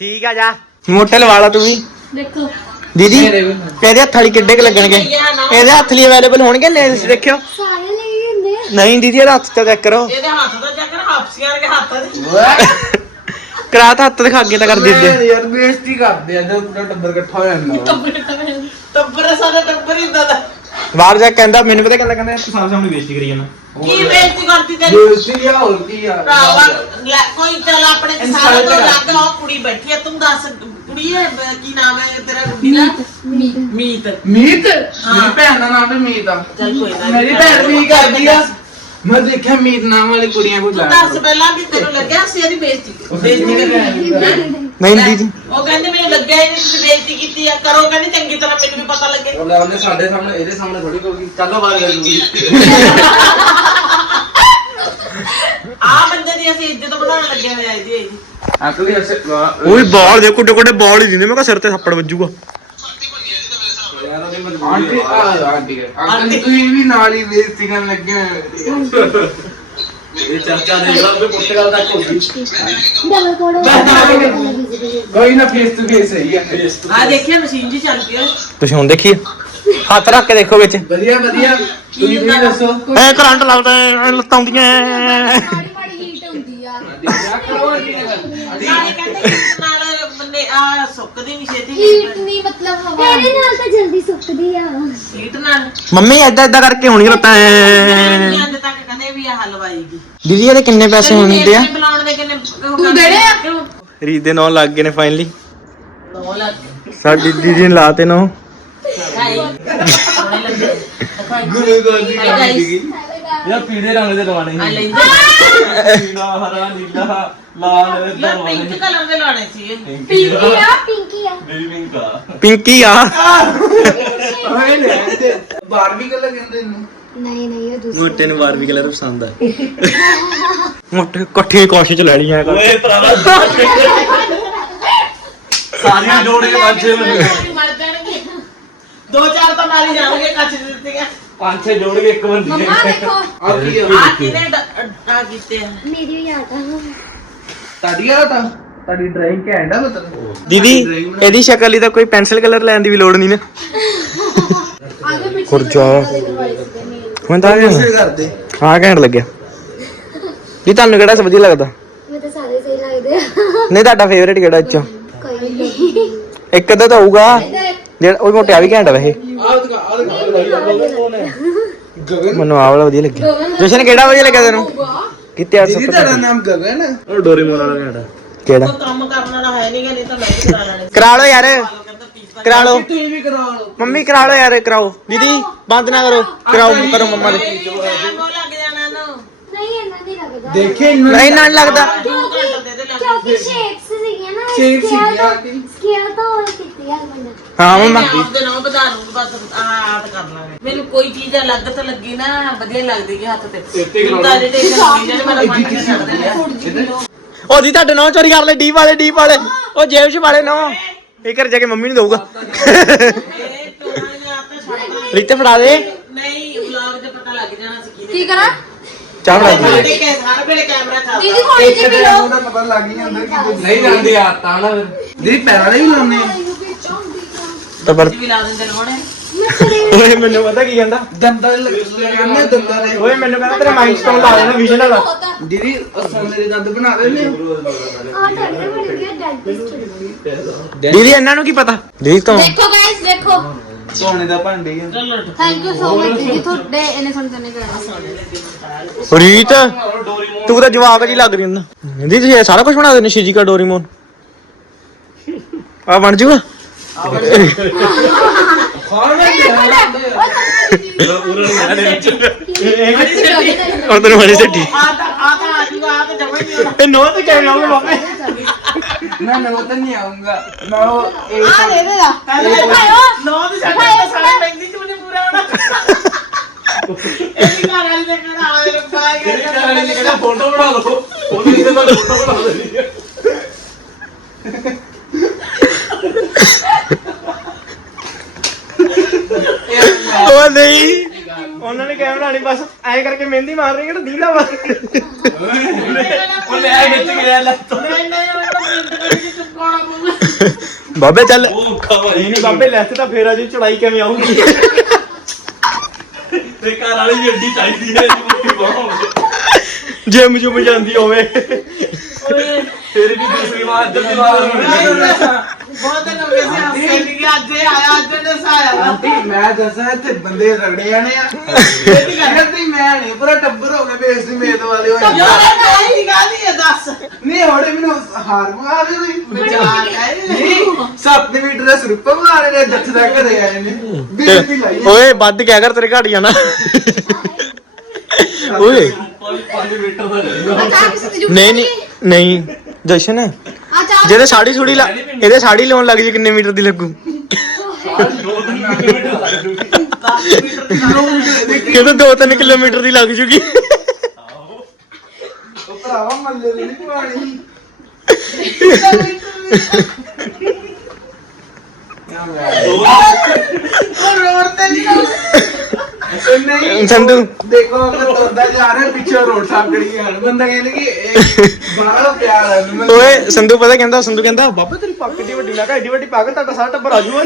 A: ਠੀਕ ਆ ਜਾ।
B: ਮੋਟੇ ਲਵਾ ਲਾ ਤੂੰ ਵੀ।
E: ਦੇਖੋ।
B: ਦੀਦੀ ਇਹਦੇ ਹੱਥ ਵਾਲੀ ਕਿੱਡੇ ਕ ਲੱਗਣਗੇ? ਇਹਦੇ ਹੱਥ ਲਈ ਅਵੇਲੇਬਲ ਹੋਣਗੇ ਨੇਲਸ ਦੇਖਿਓ।
E: ਸਾਰੇ ਲਈ ਹੁੰਦੇ
B: ਨਹੀਂ ਦੀਦੀ ਇਹਦਾ ਹੱਥ ਤਾਂ ਚੈੱਕ ਕਰੋ।
A: ਇਹਦੇ ਹੱਥ ਦਾ ਚੱਕਰ ਹਾਫਸੀਆਂ ਦੇ ਹੱਥਾਂ ਦੇ
B: ਕਰਾ ਹੱਥ ਦਿਖਾ ਕੇ ਤਾਂ ਕਰ ਦਿੰਦੇ।
F: ਯਾਰ ਬੇਇੱਜ਼ਤੀ ਕਰਦੇ ਆ ਜਦੋਂ ਪੂਰਾ ਟੱਬਰ ਇਕੱਠਾ ਹੋ ਜਾਂਦਾ। ਵਾ।
A: ਟੱਬਰ ਸਾਡੇ ਟੱਬਰ ਹੀ ਏਦਾਂ
B: ਬਾਹਰ ਜਾ ਕੇ ਕਹਿੰਦਾ ਮੈਨੂੰ ਪਤਾ ਕਹਿੰਦਾ ਕਹਿੰਦਾ ਤੂੰ ਸਾਰੇ ਸਾਹਮਣੇ ਬੇਇੱਜ਼ਤੀ ਕਰੀ ਜਾਂਦਾ।
A: ਕੀ ਬੇਇੱਜ਼ਤੀ ਕਰਦੀ ਤੇਰੀ?
F: ਬੇਇੱਜ਼ਤੀ ਆ ਹੋਰ ਕੀ ਆ?
A: ਭਰਾਵਾ ਲੈ ਕੋਈ ਚੱਲ ਆਪਣੇ ਤੇ ਸਾਰਾ ਤੋਂ ਲੱਗ ਉਹ ਕੁੜੀ ਬੈਠੀ ਆ ਤੂੰ ਦੱਸ ਕੁੜੀ ਹੈ ਕੀ ਨਾਮ ਹੈ ਤੇਰਾ ਕੁੜੀ ਦਾ? ਮੀਤ
F: ਮੀਤ। ਮੇਰੀ ਭੈਣ ਦਾ ਨਾਮ ਵੀ ਮੀਤ ਆ।
A: ਚੱਲ ਕੋਈ ਨਾ
F: ਮੇਰੀ ਭੈਣ ਵੀ ਕਰਦੀ ਆ। ਮੈਂ ਦੇਖਿਆ ਮੀਤ ਨਾਮ ਵਾਲੀ ਕੁੜੀਆਂ ਕੋਈ
A: ਤੂੰ ਦੱਸ ਪਹਿਲਾਂ ਕਿ ਤੈਨੂੰ ਲੱਗਿਆ ਸੀ ਇਹਦੀ ਬੇਇੱਜ਼ਤੀ ਬੇਇੱਜ਼ਤੀ ਕਰ
B: ਨਹੀਂ ਦੀਦੀ।
A: ਉਹ ਕਹਿੰਦੇ ਮੈਨੂੰ ਲੱਗਿਆ ਹੀ ਨਹੀਂ ਤੁਸੀਂ ਬੇਇੱਜ਼ਤੀ ਕੀਤੀ ਆ। ਕਰੋ ਕਹਿੰਦੇ ਚੰਗੀ ਤਰ੍ਹਾਂ ਮੈਨੂੰ ਵੀ ਪਤਾ ਲੱਗੇ।
F: ਉਹਨੇ ਉਹਨੇ ਸਾਡੇ ਸਾਹਮਣੇ ਇਹਦੇ ਸਾਹਮਣੇ ਥੋੜੀ ਕੋਈ ਚੱਲੋ ਬਾਹਰ ਗੱਲ
A: ਆ ਬੰਦੇ ਦੀ ਅਸੀਂ ਇੱਜ਼ਤ ਬਣਾਉਣ ਲੱਗੇ ਹੋਏ ਆ ਇਹਦੀ ਇਹਦੀ।
F: ਅਕਲੀ ਅਸੇ
B: ਉਹ ਵੀ ਬਾਲ ਦੇ ਕੁੱਡੇ ਕੁੱਡੇ ਬਾਲ ਹੀ ਦਿੰਦੇ ਮੈਂ ਕਿਹਾ ਸਿਰ ਤੇ ਥੱਪੜ ਵੱਜੂਗਾ।
F: ਆਂਟੀ ਆ ਆਂਟੀ ਆਂਟੀ ਤੁਸੀਂ ਵੀ ਨਾਲ ਹੀ ਬੇਇੱਜ਼ਤੀ ਕਰਨ ਲੱਗੇ ਹੋਏ ਇਹ ਚਰਚਾ ਦੇ ਲੱਗ ਪੁਰਤਗਾਲ ਤੱਕ ਹੋ ਗਈ ਕੋਈ ਨਾ ਫੇਸ ਟੂ ਫੇਸ ਹੈ। ਯਾਰ
A: ਆ ਦੇਖਿਆ ਮਸ਼ੀਨ ਜੀ ਚੱਲ ਪਈ ਓਏ
B: ਤੁਸੀਂ ਹੁਣ ਦੇਖੀਏ ਹੱਥ ਰੱਖ ਕੇ ਦੇਖੋ ਵਿੱਚ।
F: ਵਧੀਆ ਵਧੀਆ। ਤੁਸੀਂ ਵੀ ਦੱਸੋ।
B: ਐ ਕਰੰਟ ਲੱਗਦਾ ਐ ਲੱਤਾਂ ਆਉਂਦੀਆਂ ਐ।
E: ਮਾੜੀ ਮਾੜੀ ਹੀਟ ਹੁੰਦੀ ਆ
A: ਨਾਲੇ ਕਹਿੰਦੇ ਇਸ ਨਾਲ ਬੰਦੇ ਆ ਸੁੱਕਦੀ ਨਹੀਂ ਛੇਤੀ
E: ਹੀਟ ਨਹੀਂ ਮਤਲਬ ਹਵਾ
D: ਤੇਰੇ ਨਾਲ ਤਾਂ ਜਲਦੀ ਸੁੱਕਦੀ ਆ
A: ਸੀਟ ਨਾਲ
B: ਮੰਮੀ ਐਦਾਂ ਐਦਾਂ ਕਰਕੇ ਹੋਣੀ ਐ।
A: ਨਹੀਂ ਅੱਜ ਤੱਕ ਕਦੇ ਵੀ ਆ ਹਲਵਾਈਗੀ
B: ਦੀਦੀ ਇਹਦੇ ਕਿੰਨੇ ਪੈਸੇ ਹੁੰਦੇ ਆ?
A: ਬੁਲਾਉਣ ਦੇ ਕਿੰਨੇ
E: ਤੂੰ ਦੇਣੇ ਆ?
B: ਰੀਤ ਦੇ ਨਾਂ ਲੱਗ ਗਏ ਨੇ ਫਾਈਨਲੀ
A: 9 ਲੱਖ
B: ਸਾਡੀ ਦੀਦੀ ਨੇ ਲਾਤੇ ਨਾਂ।
F: ਗੁਰੂ ਗੋਲੀ ਯਾ ਪੀਲੇ ਰੰਗ ਦੇ ਲਵਾਣੇ
A: ਆ ਲੈਂਦੇ।
F: ਪੀਲਾ ਹਰਾ ਨੀਲਾ ਲਾਲ
A: ਪਿੰਕ ਕਲਰ ਦੇ ਲਾਣੇ ਸੀ।
E: ਪਿੰਕੀ ਆ।
D: ਪਿੰਕੀ ਆ।
F: ਪਿੰਕਾ
B: ਪਿੰਕੀ ਆ।
F: ਓਏ ਲੈ ਤੇ। ਬਾਰਬੀ ਕਲਰ ਕਹਿੰਦੇ ਇਹਨੂੰ।
D: ਨਹੀਂ ਨਹੀਂ ਉਹ ਦੂਸਰੀ
B: ਮੋਟੇ ਨੂੰ ਬਾਰਬੀ ਕਲਰ ਪਸੰਦ ਆ। [laughs] ਮੋਟੇ ਇਕੱਠੇ ਕਾਸ਼ੀ ਚ ਲੈ ਲਈਆਂ
F: ਓਏ ਭਰਾਵਾ ਸਾਰੀਆਂ ਜੋੜ ਕੇ ਪੰਜੇ
A: ਮਰ ਜਾਣਗੇ ਦੋ ਚਾਰ ਤਾਂ ਮਾਰੀ ਜਾਣਗੇ ਕੱਚ ਦਿੱਤੀਆਂ।
F: ਪੰਜੇ ਜੋੜ ਕੇ ਇੱਕ ਬੰਦੀ
E: ਮੰਮਾ ਦੇਖੋ।
F: ਆ ਕੀ
A: ਆ? ਕਿਨੇ ਆ ਕੀਤੇ ਆ?
D: ਮੇਰੀ ਯਾਦ ਆ।
F: ਤੁਹਾਡੀ ਆ ਤਾਂ? ਤੁਹਾਡੀ ਡਰਾਇੰਗ ਘੈਂਟ ਆ ਮਤਲਬ।
B: ਦੀਦੀ ਇਹਦੀ ਸ਼ਕਲ ਲਈ ਤਾਂ ਕੋਈ ਪੈਨਸਲ ਕਲਰ ਲੈਣ ਦੀ ਵੀ ਲੋੜ ਨਹੀਂ ਨਾ।
E: ਆਗੇ ਪਿੱਛੇ
B: ਖੁਰਜਾ ਮੈਂ ਤਾਂ
F: ਇਸੇ ਕਰਦੇ
B: ਹਾਂ ਘੈਂਟ ਲੱਗਿਆ। ਜੀ ਤੁਹਾਨੂੰ ਕਿਹੜਾ ਸਬਜ਼ੀ ਲੱਗਦਾ?
E: ਮੈਂ ਤਾਂ ਸਾਰੇ ਸਹੀ ਲੱਗਦੇ ਆ।
B: ਨਹੀਂ ਤੁਹਾਡਾ ਫੇਵਰੇਟ ਕਿਹੜਾ ਇੱਚੋਂ
E: ਕੋਈ ਨਹੀਂ।
B: ਇੱਕ ਅੱਧਾ ਤਾਂ ਹੋਊਗਾ। ਜਿਹੜਾ ਉਹ ਮੋਟਿਆ ਵੀ ਘੈਂਟ ਆ ਵੈਸੇ।
F: ਆ ਆ ਗਗਨ
B: ਮੈਨੂੰ ਆਹ ਵਾਲਾ ਵਧੀਆ ਲੱਗਿਆ। ਜਸ਼ਨ ਕਿਹੜਾ ਵਧੀਆ ਲੱਗਿਆ ਤੈਨੂੰ? ਕਿਤੇ
F: ਦੀਦੀ ਤੁਹਾਡਾ ਨਾਮ ਗਗਨ ਹੈ?
B: ਉਹ ਡੋਰੇਮੋਨ ਵਾਲਾ ਘੈਂਟ ਕਿਹੜਾ?
A: ਕੰਮ ਕਰਨ ਵਾਲਾ ਹੈ ਨਹੀਂਗਾ ਨਹੀਂ ਤਾਂ ਮੈਂ ਕਰਾ ਲੈਣੇ।
B: ਕਰਾ ਲਓ ਯਾਰ। ਕਰਾ ਲਓ।
F: ਤੁਸੀਂ ਵੀ ਕਰਾ ਲਓ।
B: ਮੰਮੀ ਕਰਾ ਲਓ ਯਾਰ ਕਰਾਓ। ਦੀਦੀ ਬੰਦ ਨਾ ਕਰੋ। ਕਰਾਓ ਕਰੋ ਮੰਮਾ ਦੇ
A: ਟਾਈਮ ਉਹ ਲੱਗ ਜਾਣਾ ਇਹਨੂੰ
E: ਨਹੀਂ ਇਹਨਾਂ ਨਹੀਂ ਲੱਗਦਾ।
F: ਦੇਖੇ
B: ਨਹੀਂ ਨਾ ਲੱਗਦਾ।
A: ਲੱਗ
E: ਕਿਉਂਕਿ ਸ਼ੇਪਸ ਸੀਗੀਆਂ ਨਾ
F: Shapes ਸੀਗੀਆਂ ਕਿ?
E: ਸਕੇਲ ਤਾਂ ਹੋਰ ਕੀਤੀ ਆ ਬੰਦਾ
B: ਹਾਂ ਮੰਮਾ
A: ਆਪਦੇ ਨਾਮ ਵਧਾ ਲੂੰ ਬਸ ਆਟ ਕਰ ਲਾਂਗੇ। ਮੈਨੂੰ ਕੋਈ ਚੀਜ਼ ਅਲੱਗ ਤਾਂ ਲੱਗੀ ਨਾ ਵਧੀਆ ਲੱਗਦੀ ਕਿ ਹੱਥ ਤੇ। ਤਾਂ ਜਿਹੜੇ ਜਿਹੜੇ ਮੇਰਾ ਮਨ ਕੇ ਛੱਡਦੇ ਆ।
B: ਉਹ ਦੀ ਤੁਹਾਡੇ ਨੌ ਚੋਰੀ ਕਰ ਲੈ ਡੀਪ ਵਾਲੇ ਡੀਪ ਵਾਲੇ। ਉਹ ਜੇਬ 'ਚ ਵਾਲੇ ਨੌ ਇਹ ਘਰ ਜਾ ਕੇ ਮੰਮੀ ਨੂੰ ਦਊਗਾ।
A: ਇਹ ਆਪੇ
B: ਰੀਤੇ ਫੜਾ ਦੇ।
A: ਨਹੀਂ ਵਲੌਗ 'ਚ ਪਤਾ ਲੱਗ ਜਾਣਾ ਸੀ
D: ਕੀ ਕਰਾਂ?
B: ਚਾਹ ਫੜਾ ਦੇ
A: ਸਾਡੇ ਕੇ ਹਰ ਵੇਲੇ ਕੈਮਰਾ ਚੱਲਦਾ
D: ਦੀਦੀ ਥੋੜੀ ਜਿਹੀ ਵੀ ਲਓ
F: ਉਹਦਾ ਪਤਾ ਲੱਗ ਹੀ ਜਾਂਦਾ ਕਿ ਨਹੀਂ ਜਾਂਦੀ ਆ ਤਾਂ ਨਾ ਫਿਰ। ਦੀਦੀ ਪੈਰਾਂ ਦੇ ਵੀ ਲਾਉਂਦੇ।
B: ਤਾਂ ਪਰ
A: ਵੀ ਲਾ ਦਿੰਦੇ ਲਵਾਉਣੇ
B: ਓਏ ਮੈਨੂੰ ਪਤਾ ਕੀ ਕਹਿੰਦਾ?
F: ਦੰਦਾਂ ਦੇ ਲਗਾਉਂਦੇ ਦੰਦਾਂ ਦੇ।
B: ਓਏ ਮੈਨੂੰ ਕਹਿੰਦਾ ਤੇਰਾ ਮਾਈਂਡ ਸਟੋਨ ਲਾ ਦੇਣਾ ਵਿਜ਼ਨ ਵਾਲਾ।
F: ਦੀਦੀ ਉਹ ਸੋਨੇ ਦੇ ਦੰਦ ਬਣਾ ਦਿੰਦੇ ਹੋ
E: ਆ ਤੁਹਾਡੇ ਬਣ ਗਿਆ ਡੈਂਟਿਸਟ
B: ਦੀਦੀ ਇਹਨਾਂ ਨੂੰ ਕੀ ਪਤਾ? ਦੀਦੀ ਤੋਂ
D: ਦੇਖੋ ਗਾਇਸ ਦੇਖੋ।
F: ਸੋਨੇ ਦਾ ਭਾਂਡੇ ਆ।
D: ਥੈਂਕ ਯੂ ਸੋ ਮਚ ਜੀ ਤੁਹਾਡੇ ਇਹਨੇ ਤੇ ਨਹੀਂ ਕਰਨਾ
B: ਰੀਤ ਤੂੰ ਤਾਂ ਜਵਾਕ ਜੀ ਲੱਗ ਰਹੀ ਹੁੰਦਾ। ਦੀਦੀ ਤੁਸੀਂ ਇਹ ਸਾਰਾ ਕੁਝ ਬਣਾ ਦੇਣੇ ਸ਼ਿਜਿਕਾ ਡੋਰੀਮੋਨ? ਆ ਬਣ ਜੂਗਾ? ਔਰ ਤੈਨੂੰ ਬੜੀ ਸੱਟੀ
A: ਆ ਤਾਂ ਆ ਤਾਂ ਆ ਜੂਗਾ ਆ ਤਾਂ ਜਮਾ ਹੀ ਨਹੀਂ ਹੋਣਾ
B: ਇਹ ਨੋ ਤੇ ਆਉਂਗੇ ਬਾਬੇ
F: ਮੈਂ ਮੈਂ ਤਾਂ ਨਹੀਂ ਆਉਂਗਾ ਮੈਂ ਉਹ ਇਹ
D: ਆ ਦੇ ਦੇ ਦਾ
A: ਨੌ ਦੇ ਸਾਡੇ ਤਾਂ ਸਾਲੇ
B: ਉਹਨਾਂ ਨੇ ਕੈਮਰਾ ਨਹੀਂ ਬਸ ਐ ਕਰਕੇ ਮਹਿੰਦੀ ਮਾਰ ਰਹੀ ਕਿਹੜਾ ਦੀਦਾ ਵਾ।
F: ਉਹ ਲੈ ਖਿੱਚ ਗਿਆ ਲੈ
A: ਨਹੀਂ ਨਹੀਂ ਉਹ ਤਾਂ ਮਿੰਟ ਕਰੀ ਚੁੱਕਾਉਣਾ ਪਊਗਾ
B: ਬਾਬੇ ਚੱਲ ਨਹੀਂ ਨਹੀਂ ਬਾਬੇ ਲੈਸ ਤਾਂ ਫੇਰ ਅਜੇ ਚੜਾਈ ਕਿਵੇਂ ਆਉਂਗੀ
F: ਤੇ ਘਰ ਵਾਲੀ ਵੀ ਅੱਡੀ ਚਾਹੀਦੀ ਹੈ ਜੀ ਬਹੁਤ
B: ਜਿਮ ਜੁਮ ਜਾਂਦੀ ਹੋਵੇ।
F: ਤੇਰੀ ਵੀ ਦੂਸਰੀ ਵਾਰ ਜਲਦੀ ਵਾਰ।
A: ਬਹੁਤ ਦਿਨ ਹੋ ਗਏ ਸੀ ਹੱਸੇ ਨਹੀਂ ਅੱਜ ਇਹ ਆਇਆ ਅੱਜ ਨੇ ਸਾਇਆ
F: ਆਂਟੀ ਮੈਂ ਦੱਸਾਂ ਇੱਥੇ ਬੰਦੇ ਰਗੜੇ ਆਣੇ ਆ। ਇਹ ਲੱਗਦੀ ਮੈਂ ਨਹੀਂ ਪੂਰਾ ਟੱਬਰ ਹੋ ਗਿਆ ਬੇਇੱਜ਼ਤੀ ਮੇਦ ਵਾਲੇ ਹੋਏ।
A: ਯਾਰ ਇਹ ਨਹੀਂ ਗਾਦੀ ਹੈ ਦੱਸ।
F: ਨਹੀਂ ਹੋੜੇ ਮੈਨੂੰ ਹਾਰ ਮੰਗਾ ਦੇ ਤੁਸੀਂ।
A: ਵਿਚਾਰ ਹੈ
F: ਨਹੀਂ 7 ਮੀਟਰ ਦਾ ਸਰੂਪਾ ਮਾਰੇ ਨੇ ਜੱਥ ਦਾ ਘਰੇ ਆਏ ਨੇ। ਬੇਇੱਜ਼ਤੀ ਲਾਈ ਹੈ।
B: ਓਏ ਵੱਧ ਕਿਆ ਕਰ ਤੇਰੇ ਘਟ ਜਾਣਾ। ਓਏ।
F: 5 ਮੀਟਰ ਦਾ
D: ਚਾਹ ਕਿਸੇ ਦੀ
B: ਨਹੀਂ ਨਹੀਂ। ਨਹੀਂ। ਜਸ਼ਨ। ਜਿਹਦੇ ਸਾੜੀ ਸੁੜੀ ਲਾ ਇਹਦੇ ਸਾੜੀ ਲਾਉਣ ਲੱਗ ਜੀ ਕਿੰਨੇ ਮੀਟਰ ਦੀ ਲੱਗੂ। ਕਹਿੰਦਾ 2-3 ਕਿਲੋਮੀਟਰ ਦੀ ਲੱਗ ਜੂਗੀ।
F: ਉਹ ਭਰਾਵਾ ਮੱਲੇ ਦੀ ਨਹੀਂ ਪਾਣੀ
A: ਉਹ ਰੋਡ ਤੇ ਨਹੀਂ
F: ਨਹੀਂ
B: ਸੰਧੂ
F: ਦੇਖੋ ਮੈਂ ਤੁਰਦਾ ਜਾ ਰਿਹਾ ਪਿੱਛੇ ਰੋਡ ਸਾਕੜੀ ਗਿਆ। ਬੰਦਾ ਕਹਿੰਦਾ ਕਿ ਇਹ ਬਾਹਰ ਪਿਆਰ ਹੈ ਮੈਨੂੰ
B: ਓਏ ਸੰਧੂ ਪਤਾ ਕਹਿੰਦਾ ਸੰਧੂ ਕਹਿੰਦਾ ਬਾਬਾ ਤੇਰੀ ਪੱਗ ਏਡੀ ਵੱਡੀ ਮੈਂ ਕਿਹਾ ਏਡੀ ਵੱਡੀ ਪੱਗ ਤੁਹਾਡਾ ਸਾਰਾ ਟੱਬਰ ਆ ਜੂਗਾ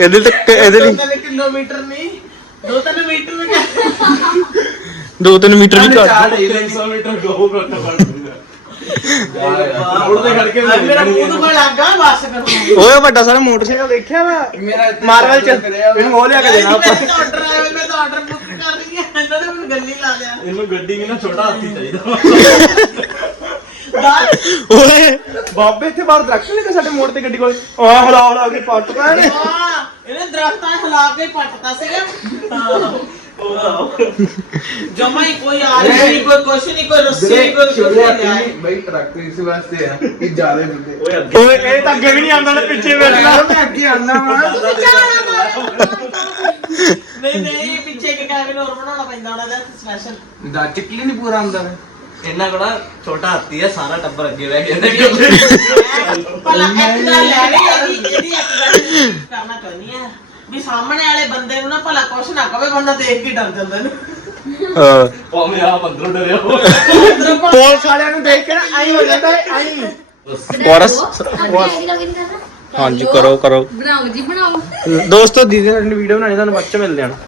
B: ਇਹਦੇ ਤੱਕ ਇਹਦੇ ਲਈ
A: 2 ਕਿਲੋਮੀਟਰ ਨਹੀਂ 2-3 ਮੀਟਰ ਵੀ
B: 2-3 ਮੀਟਰ ਵੀ ਘੱਟ
F: ਚਾਰ 300 ਮੀਟਰ ਗੋ ਘੱਟ ਪੜ ਦੂੰਗਾ ਰੋਡ ਤੇ ਖੜ ਕੇ
A: ਅੱਜ ਮੇਰਾ ਮੂੰਹ ਤੋਂ ਕੋਈ ਲੱਗਾ ਬਸ ਕਰੂੰ
B: ਓਏ ਵੱਡਾ ਸਾਰਾ ਮੋਟਰਸਾਈਕਲ ਦੇਖਿਆ ਵਾ। ਮਾਰਵਲ ਚ ਇਹਨੂੰ ਉਹ ਲਿਆ ਕੇ ਦੇਣਾ ਆਪਾਂ।
A: ਮੈਂ ਆਰਡਰ ਆਇਆ ਮੈਂ ਤਾਂ ਆਰਡਰ ਬੁੱਕ ਕਰ ਰਹੀ ਹਾਂ। ਇਹਨਾਂ ਨੇ ਮੈਨੂੰ ਗੱਲੀ ਲਾ ਲਿਆ।
F: ਇਹਨੂੰ ਗੱਡੀ ਵੀ ਨਾ ਛੋਟਾ ਹਾਥੀ ਚਾਹੀਦਾ।
A: ਦੱਸ
B: ਓਏ। ਬਾਬੇ ਇੱਥੇ ਬਾਹਰ ਦਰਖਤ ਨਹੀਂ ਤੇ ਸਾਡੇ ਮੋੜ ਤੇ ਗੱਡੀ ਕੋਲ। ਆ ਹਲਾ ਹਲਾ ਕੇ ਪੱਟ ਪੈਣ।
A: ਇਹਨੇ ਦਰਖਤਾਂ ਹਿਲਾ ਕੇ ਪੱਟਤਾ ਸੀਗਾ। ਜਮਾ ਹੀ ਕੋਈ ਆ ਨਹੀਂ ਕੋਈ ਕੁਛ ਨਹੀਂ ਕੋਈ ਰੱਸੀ ਨਹੀਂ ਕੋਈ ਕੁਛ ਨਹੀਂ
F: ਬਈ ਟਰੱਕ ਇਸ ਵਾਸਤੇ ਆ ਕਿ ਜ਼ਿਆਦਾ ਬੰਦੇ
B: ਓਏ ਇਹ ਤਾਂ ਅੱਗੇ ਵੀ ਨਹੀਂ ਆਉਂਦਾ ਨਾ ਪਿੱਛੇ ਬੈਠਣਾ
F: ਮੈਂ ਅੱਗੇ ਆਣਾ ਵਾ
A: ਨਹੀਂ ਨਹੀਂ ਪਿੱਛੇ ਕਿ ਕੈਬਨ ਹੋਰ ਬਣਾਉਣਾ ਪੈਂਦਾ ਉਹਨਾਂ ਦਾ ਸਪੈਸ਼ਲ
F: ਦਾ ਚੱਕਲੀ ਨਹੀਂ ਪੂਰਾ ਆਉਂਦਾ ਵੇ
C: ਇਹਨਾਂ ਕੋਲ ਛੋਟਾ ਹਾਥੀ ਆ ਸਾਰਾ ਟੱਬਰ ਅੱਗੇ ਬਹਿ ਗਿਆ
A: ਭਲਾ ਇੱਕ ਗੱਲ ਲੈ ਲਈ ਇਹਦੀ ਇਹਦੀ ਇੱਕ ਗੱਲ ਕਰਨਾ ਚਾਹੁੰਦੀ ਆ। ਵੀ ਸਾਹਮਣੇ ਵਾਲੇ ਬੰਦੇ ਨੂੰ ਨਾ ਭਲਾ ਕੁਛ ਨਾ ਕਵੇ ਬੰਦਾ ਦੇਖ ਕੇ ਡਰ ਜਾਂਦਾ ਨੇ
B: ਹਾਂ।
F: ਭਾਵੇਂ ਆਪ ਅੰਦਰੋਂ ਡਰਿਆ
B: ਪੁਲਿਸ ਵਾਲਿਆਂ ਨੂੰ ਦੇਖ ਕੇ ਨਾ ਆਈ ਹੋ ਜਾਂਦਾ ਆਈ ਕੋਰਸ ਹਾਂਜੀ ਕਰੋ ਕਰੋ।
D: ਬਣਾਓ ਜੀ ਬਣਾਓ।
B: ਦੋਸਤੋ ਦੀਦੀ ਨਾਲ ਵੀਡੀਓ ਬਣਾਣੀ ਤੁਹਾਨੂੰ ਬਾਅਦ ਚ ਮਿਲਦੇ ਹਾਂ।